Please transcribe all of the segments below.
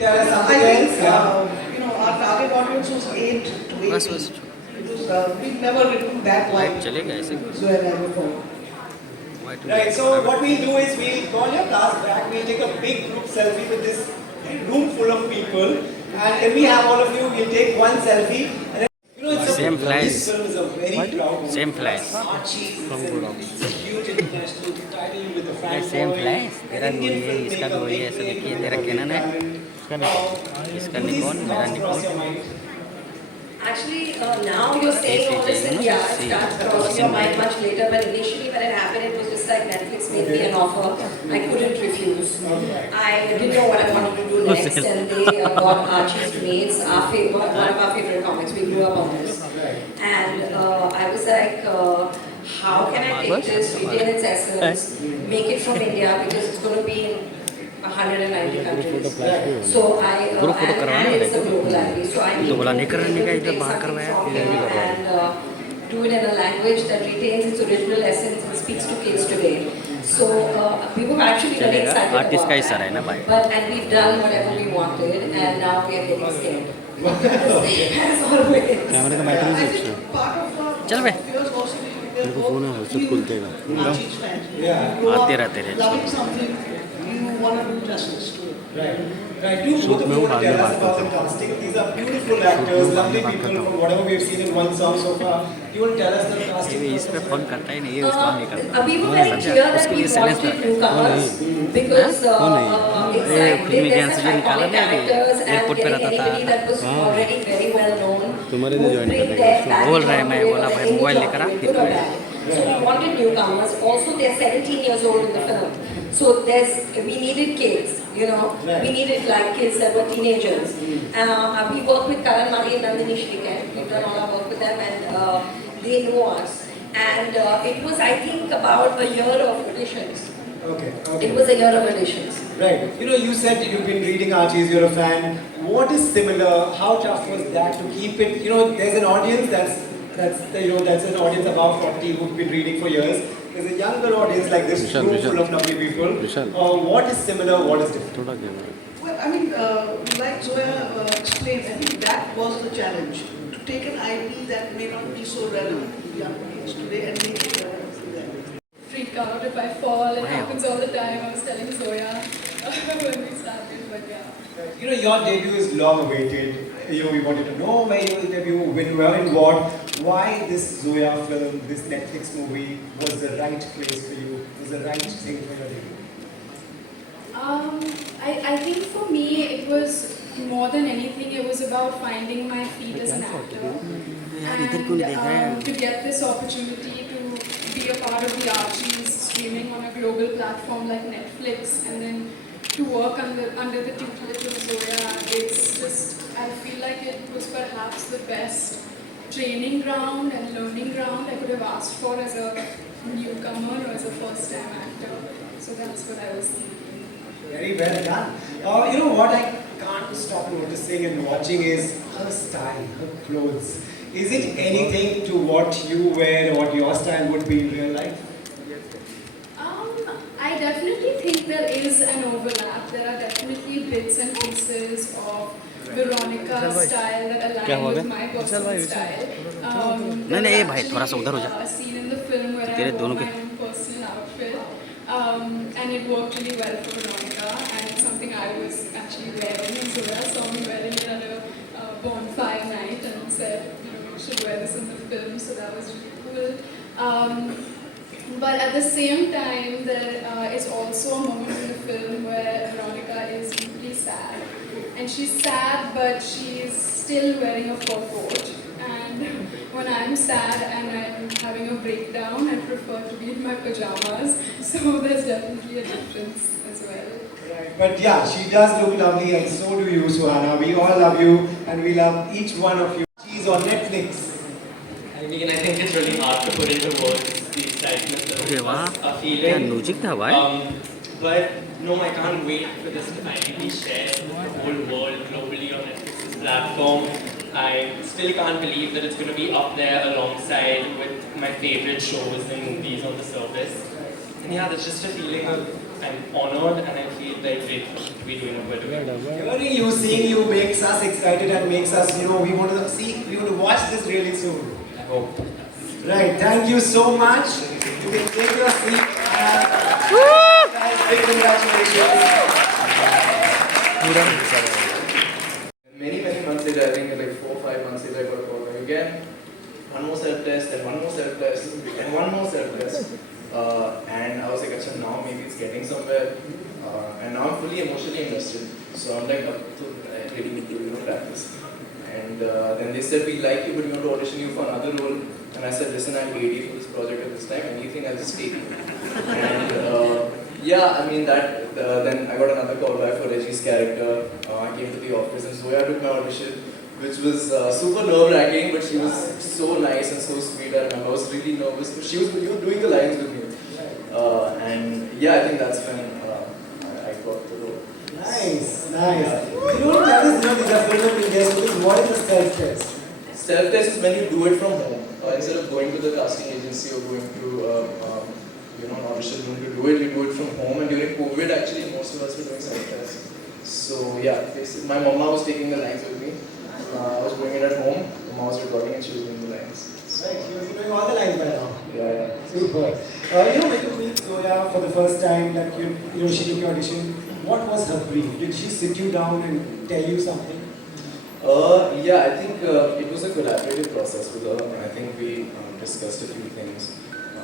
tell us something I think, else? Yeah. our target audience was 8 to 18. Because we've never written that line. So I never before. Right, so what we'll do is we'll call your class back, we'll take a big group selfie with this room full of people, and when we have all of you, we'll take one selfie. And then, Same flash. This film is a very proud movie. Same flash. Archie is a huge international title with the fan Same following. flash. तेरा भी वही है, इसका भी वही है, ऐसा देखिए तेरा कैनन है, इसका निकॉन, मेरा Nikon. Actually, now you're saying all this, and yeah, it starts crossing your mind much later. But initially, when it happened, it was just like Netflix made me an offer. I couldn't refuse. I didn't know what I wanted to do next, and they got Archie's to me. It's one of our favorite comics. We grew up on this, and I was like, how can I take this, retain its essence, make it from India, because it's going to be in 190 countries. So I and it's a global IP. So I need to take something from here and do it in a language that retains its original essence and speaks to kids today. So we were actually very excited about that. But and we've done whatever we wanted, and now we are getting scared. As always. I think part of चल बे. fears also मेरे को phone है, सब खुलते हैं. Archie's fan. Yeah. You आते are रहते हैं. loving something, you want to do justice to it. Right. Right. Do both of you want to tell us about the casting? These are beautiful actors, lovely people from whatever we've seen in one song so far. Do you want to tell us the casting? इस पे phone करता ही नहीं है, इसको नहीं करता. We were very clear that we wanted newcomers because there's such iconic characters and getting anybody that was already very well known would bring their बोल रहा है, मैं बोला भाई मोबाइल लेकर आ. good or bad. So we wanted newcomers. Also, they're 17 years old in the film. So we needed kids, We needed like kids that were teenagers. We worked with Karan Mari and Nandini Shrikant. We've done all our work with them, and they know us. And it was, I think, about a year of auditions. Okay. It was a year of auditions. Right. You said you've been reading Archie's, you're a fan. What is similar? How tough was that to keep it? There's an audience that's an audience above 40 who've been reading for years. There's a younger audience like this room full of lovely people. What is similar? What is different? Well, I mean, like Zoya explained, I think that was the challenge. To take an IP that may not be so relevant to young kids today and make it relevant to them. Freak out if I fall. It happens all the time. I was telling Zoya when we started, but yeah. Your debut is long awaited. We wanted to know where you will debut, when you were in what, why this Zoya film, this Netflix movie was the right place for you, was the right thing for your debut? I think for me it was more than anything, it was about finding my feet as an actor. And to get this opportunity to be a part of the Archies streaming on a global platform like Netflix, and then to work under the tutelage of Zoya, it's just, I feel like it was perhaps the best training ground and learning ground I could have asked for as a newcomer or as a first-time actor. So that's what I was thinking. Very well done. What I can't stop noticing and watching is her style, her clothes. Is it anything to what you wear or what your style would be in real life? I definitely think there is an overlap. There are definitely bits and pieces of Veronica's style that align with my personal style. नहीं भाई थोड़ा सा उधर हो जा. A scene in the film where I wore my own personal outfit, and it worked really well for Veronica, and it's something I was actually wearing, and Zoya saw me wearing it at a bonfire night and said, you should wear this in the film, so that was really cool. But at the same time, there is also a moment in the film where Veronica is deeply sad. And she's sad, but she's still wearing a fur coat. And when I'm sad and I'm having a breakdown, I prefer to be in my pajamas. So there's definitely a difference as well. Right. But yeah, she does look lovely, and so do you, Suhana. We all love you, and we love each one of you. She's on Netflix. I mean, I think it's really hard to put into words the excitement that a feeling. But no, I can't wait for this to finally be shared with the whole world globally on Netflix's platform. I still can't believe that it's going to be up there alongside with my favorite shows and movies on the service. And yeah, there's just a feeling of I'm honored, and I feel like great to be doing what we're doing. Hearing you, seeing you makes us excited and makes us, we want to we want to watch this really soon. I hope. Right, thank you so much. You can take your seat. Guys, big congratulations. Many months later, I think like 4 or 5 months later, I got a call like, again, one more self-test, and one more self-test, and one more self-test. And I was like, Achha, now maybe it's getting somewhere. And now I'm fully emotionally invested. So I'm like, I really need to practice. And then they said, we like you, but we want to audition you for another role. And I said, listen, I'm AD for this project at this time. Anything, I'll just take. And yeah, I mean that. Then I got another call back for Reggie's character. I came to the office and Zoya took my audition, which was super nerve-wracking, but she was so nice and so sweet. I remember I was really nervous, but she was doing the lines with me. And yeah, I think that's when I got the role. Nice, nice. You don't tell us, these are film of India, so what is the self-test? Self-test is when you do it from home. Instead of going to the casting agency or going to an audition room to do it, you do it from home. And during COVID, actually, most of us were doing self-tests. So yeah, basically, my mama was taking the lines with me. I was doing it at home. Mama was recording and she was doing the lines. Right, she was doing all the lines by now. Yeah. Super. When you meet Zoya for the first time, like she took your audition, what was her brief? Did she sit you down and tell you something? Yeah, I think it was a collaborative process with her. I think we discussed a few things.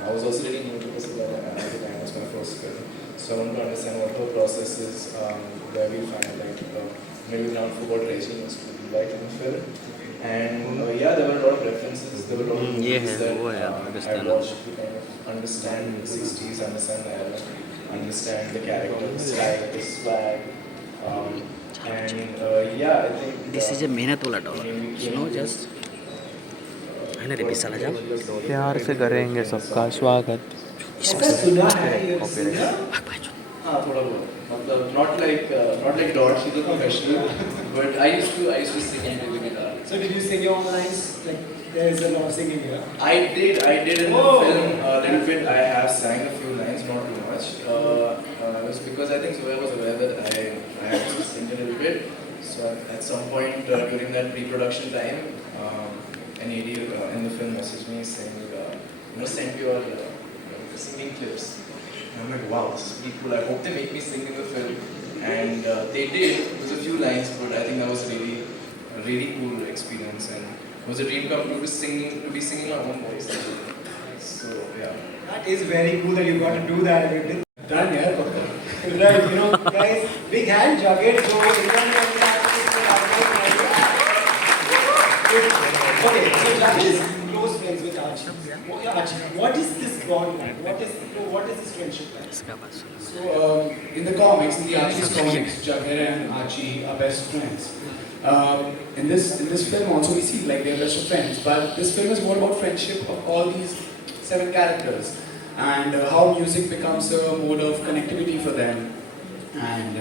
I was also really new to this at the time. It was my first film. So I wanted to understand what her process is, where we find like maybe ground for what Reggie was to be like in the film. And yeah, there were a lot of references. There were a lot of movies that I watched to kind of understand the 60s, understand the era, understand the character, the style, the swag. And yeah, I think This is a मेहनत वाला dollar just है ना रे पिसाला जा प्यार से करेंगे सबका स्वागत ऐसा सुना है ये singer? हाँ थोड़ा बहुत मतलब not like Dot, she's a professional, but I used to sing and play the guitar. So did you sing your own lines? Like there's a lot of singing here. I did in the film a little bit. I have sang a few lines, not too much. It was because I think Zoya was aware that I had to sing a little bit. So at some point during that pre-production time, an AD in the film messaged me saying, send your singing clips. And I'm like, wow, this is pretty cool. I hope they make me sing in the film. And they did. It was a few lines, but I think that was really a really cool experience. And it was a dream come true to be singing my own voice. So yeah. That is very cool that you got to do that. You did done, yeah. Right, guys, big hand, Jagged. So, okay, so Jagged is close friends with Archie. What is this bond like? What is this friendship like? So, in the comics, in the Archie's comics, Jagged and Archie are best friends. In this film also we see like they're best friends, but this film is more about friendship of all these 7 characters and how music becomes a mode of connectivity for them. And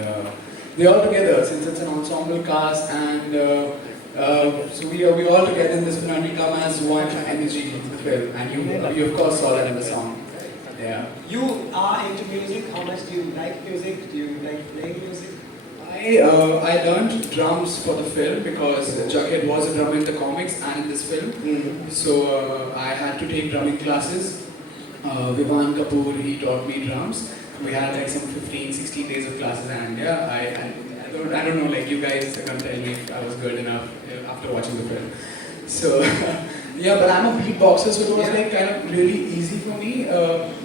they're all together since it's an ensemble cast, and so we all together in this film and we come as one energy in the film. And you of course saw that in the song. Yeah. You are into music. How much do you like music? Do you like playing music? I learned drums for the film because Jagged was a drummer in the comics and in this film. So I had to take drumming classes. Suhana Kapoor, he taught me drums. We had like some 15-16 days of classes, and yeah, I don't know, like you guys can't tell me if I was good enough after watching the film. So yeah, but I'm a beatboxer, so it was like kind of really easy for me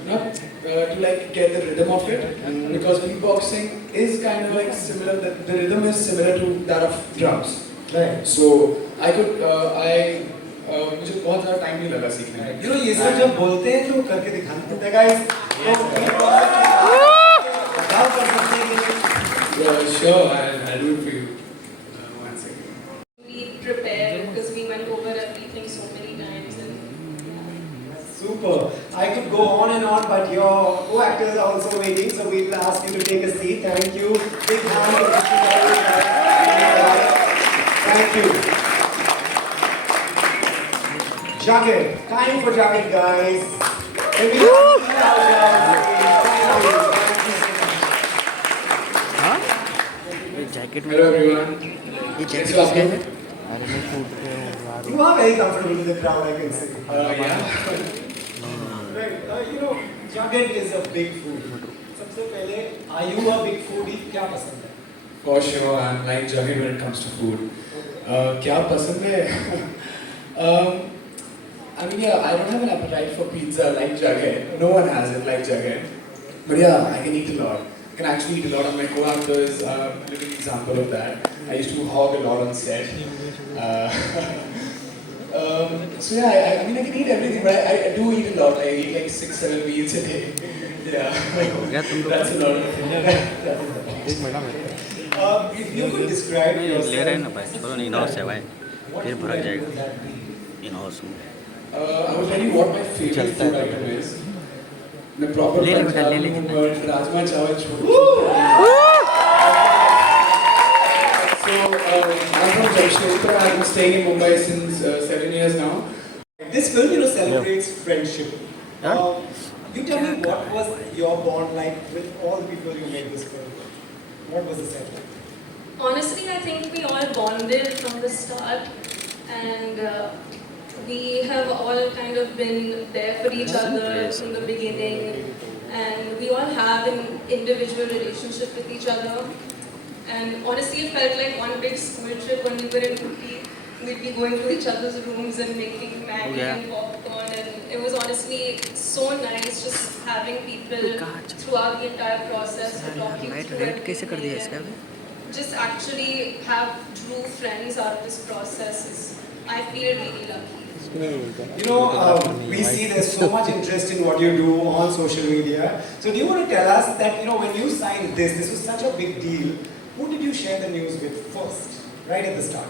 not to like get the rhythm of it, because beatboxing is kind of like similar. The rhythm is similar to that of drums. Right. So I could मुझे बहुत ज़्यादा time नहीं लगा सीखने में। ये सब जब बोलते हैं तो करके दिखाना पड़ता है guys। Sure, I'll do it for you. One second. We prepared because we went over everything so many times. And Super. I could go on and on, but your co-actors are also waiting, so we'll ask you to take a seat. Thank you. Big hand for Khushi Kapoor. Thank you. Jagged. Time for Jagged, guys. Thank you. Jacket Hello everyone. ये कैसे jacket हो आप किसका लोग? है? अरे मैं फूट रहे हूँ यार। You are very comfortable with the crowd, I can say. Yeah. Right. Jagged is a big food. सबसे पहले, are you a big foodie? क्या पसंद है? For sure, I'm like Jagger when it comes to food. क्या पसंद है? I mean, yeah, I don't have an appetite for pizza like Jagger. No one has it like Jagger. But yeah, I can eat a lot. I can actually eat a lot. And my co-actor is a living example of that. I used to hog a lot on set. So yeah, I mean, I can eat everything, but I do eat a lot. I eat like 6-7 meals a day. Yeah, that's a lot. एक महीना में If you could describe नहीं ले रहे हैं ना yourself, भाई, चलो इन हाउस है भाई, what फिर food भड़क item जाएगा would that be? In house में। I will tell you what my favorite चलता food है item is. मैं proper ले ले बेटा, ले ले पंजाबी हूँ, कितना but राजमा चावल छोड़। So I'm from Jamshedpur. I've been staying in Mumbai since 7 years now. This film, celebrates friendship. Yeah. You tell me, what was your bond like with all the people you made this film? What was the set like? Honestly, I think we all bonded from the start, and we have all kind of been there for each other from the beginning, and we all have an individual relationship with each other. And honestly, it felt like one big school trip when we were in Uti. We'd be going to each other's rooms and making Maggi and popcorn, and it was honestly so nice just having people throughout the entire process to talk you through everything and just actually have true friends out of this process. I feel really lucky. We see there's so much interest in what you do on social media. So do you want to tell us that, when you signed this was such a big deal. Who did you share the news with first, right at the start?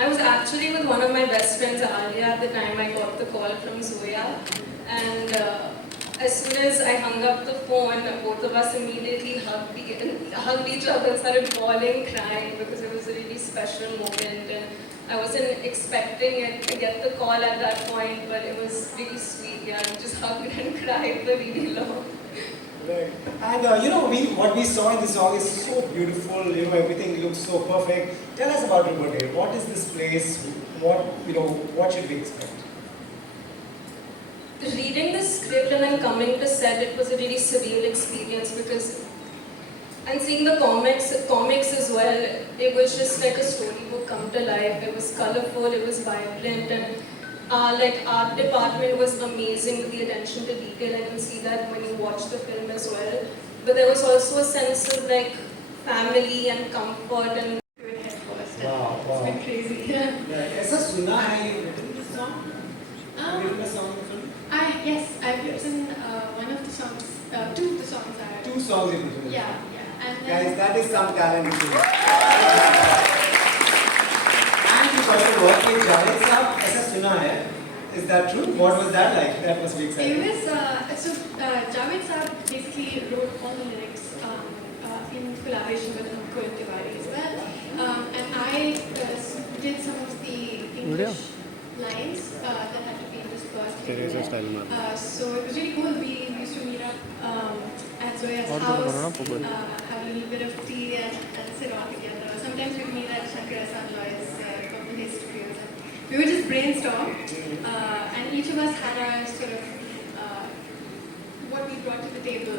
I was actually with one of my best friends, Alia, at the time I got the call from Zoya. And as soon as I hung up the phone, both of us immediately hugged each other and started bawling, crying, because it was a really special moment. And I wasn't expecting it to get the call at that point, but it was really sweet. Yeah, we just hugged and cried for really long. Right. And what we saw in the song is so beautiful. Everything looks so perfect. Tell us about Riverdale. What is this place? What should we expect? Reading the script and then coming to set, it was a really surreal experience and seeing the comics as well, it was just like a storybook come to life. It was colorful, it was vibrant, and art department was amazing with the attention to detail. I can see that when you watch the film as well. But there was also a sense of family and comfort and Wow. It's been crazy. ऐसा सुना है you written this song? You written a song in the film? Yes, I've written one of the songs, two of the songs I Two songs you've written. Yeah. And Guys, that is some talent. And you also worked with Javed Saab. ऐसा सुना है. Is that true? What was that like? That must be exciting. It was, Javed Saab basically wrote all the lyrics in collaboration with Ankur Tiwari as well. And I did some of the English lines that had to be dispersed. So it was really cool. We used to meet up at Zoya's house, have a little bit of tea and sit all together. Sometimes we'd meet at Shankar Sanloy's company studios. We would just brainstorm, and each of us had our sort of what we brought to the table.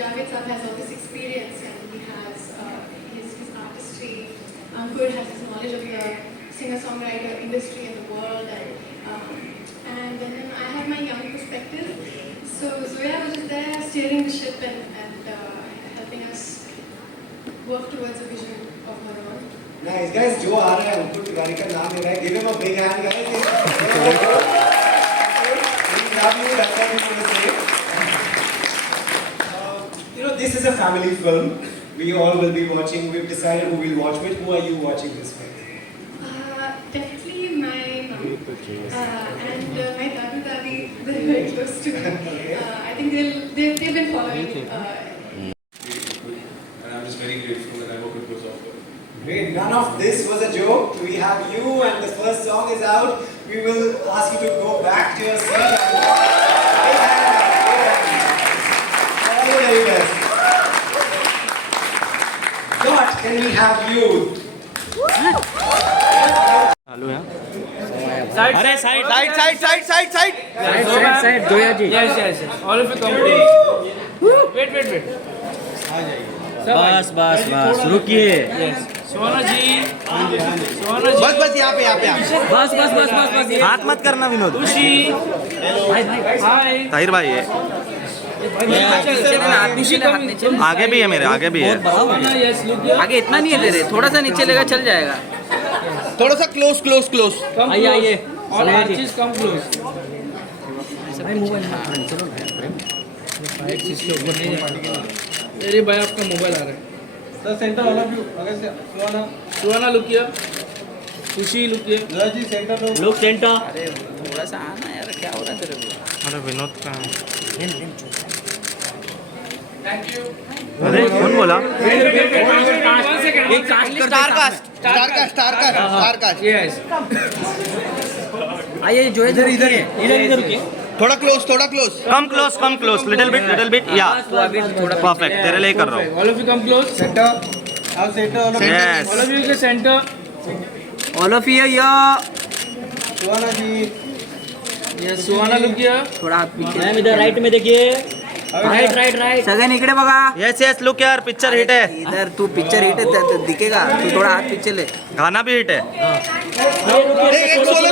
Javed Saab has all this experience, and he has his artistry. Ankur has his knowledge of the singer-songwriter industry in the world, and then I had my young perspective. So Zoya was just there steering the ship and helping us work towards a vision of her own. Nice. Guys, जो आ रहा है अंकुर तिवारी का नाम ले रहा है. Give him a big hand, guys. We love you. That's what we want to say. This is a family film. We all will be watching. We've decided who will watch with. Who are you watching this with? Definitely my mom and my dadu dadi. They're very close to me. I think they've been following. And I'm just very grateful, and I hope it goes off well. Great. None of this was a joke. We have you, and the first song is out. We will ask you to go back to your seat. All the very best. But can we have you? चालू है अरे side side side side side side side Zoya ji yes yes all of you come wait wait wait बस बस बस रुकिए सोना जी सोना जी बस बस यहाँ पे बस बस बस बस बस हाथ मत करना विनोद खुशी हाय ताहिर भाई है खुशी कम आगे भी है मेरे आगे भी है सोना यस लुक आगे इतना नहीं है तेरे थोड़ा सा नीचे लेगा चल जाएगा थोड़ा सा क्लोज क्लोज क्लोज कम आइए आइए ऑल आर्टिस्ट कम क्लोज अरे भाई आपका मोबाइल आ रहा है sir centre all of you Agastya Suhana Suhana look किया खुशी लुक किया जोया जी सेंटर लो लोग सेंटर अरे थोड़ा सा आना यार क्या हो रहा है तेरे को अरे विनोद का थैंक यू अरे कौन बोला एक स्टार कास्ट यस आइए जो इधर इधर इधर रुकिए थोड़ा close come close little bit या थोड़ा परफेक्ट तेरे लिए कर रहा हूँ all of you come close center आप center all of yes all of you के सेंटर ऑल ऑफ यू या सुहाना जी यस सुहाना लुक किया थोड़ा हाथ पीछे मैम इधर राइट में देखिए राइट सगळ्यांनी इकडे बघा यस लुक यार पिक्चर हिट है इधर तू पिक्चर हिट है दिखेगा तू थोड़ा हाथ पीछे ले गाना भी हिट है सोलो